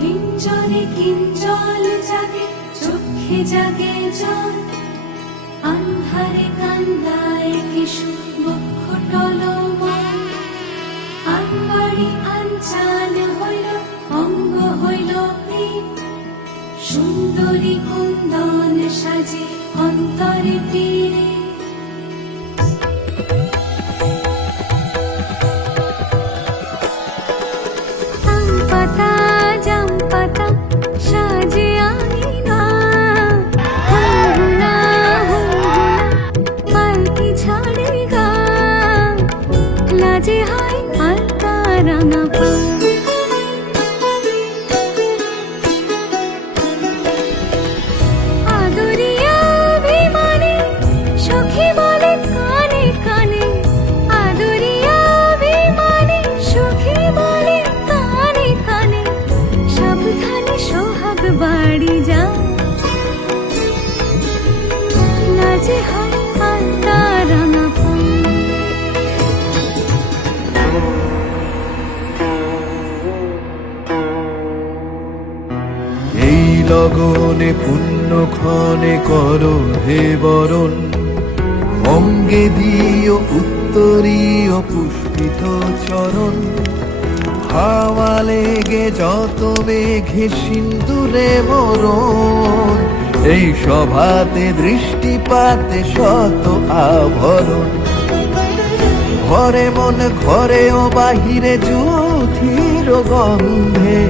কিঞ্জলে কিঞ্জল জাগে চোখে জাগে জল আন্ধারে কান্দায় কিশু বক্ষ টলমল আনবাড়ি আঞ্চাল হইল অঙ্গ হইল সুন্দরী কুন্দন সাজে অন্তরে তীরে সাজে আইনা হুঙ্গুনা হুঙ্গুনা পালকি ছাড়ে গা লাজে হাই আলতা রাঙা পা আদরিয়া অভিমানে সখী বলে কানে কানে আদরিয়া অভিমানে সখী বলে কানে কানে সাবধানে সোহাগ বাড়ি যা লাজে হয় আলতা রাঙা পা এই লগনে পুণ্যক্ষণে করো হে বরণ অঙ্গে দিও উত্তরীয় পুষ্পিত চরণ হাওয়া লেগে যত মেঘে সিন্দুরে মরণ এই সভাতে দৃষ্টিপাতে শত আভরণ ঘরে মন ঘরে ও বাহিরে যুথির গন্ধে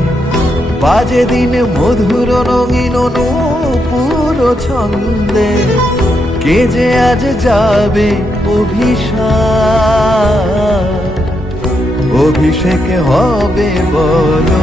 বাজে দিন মধুর রঙিন নূপুর ছন্দে কে যে আজ যাবে অভিষেকে হবে বলো।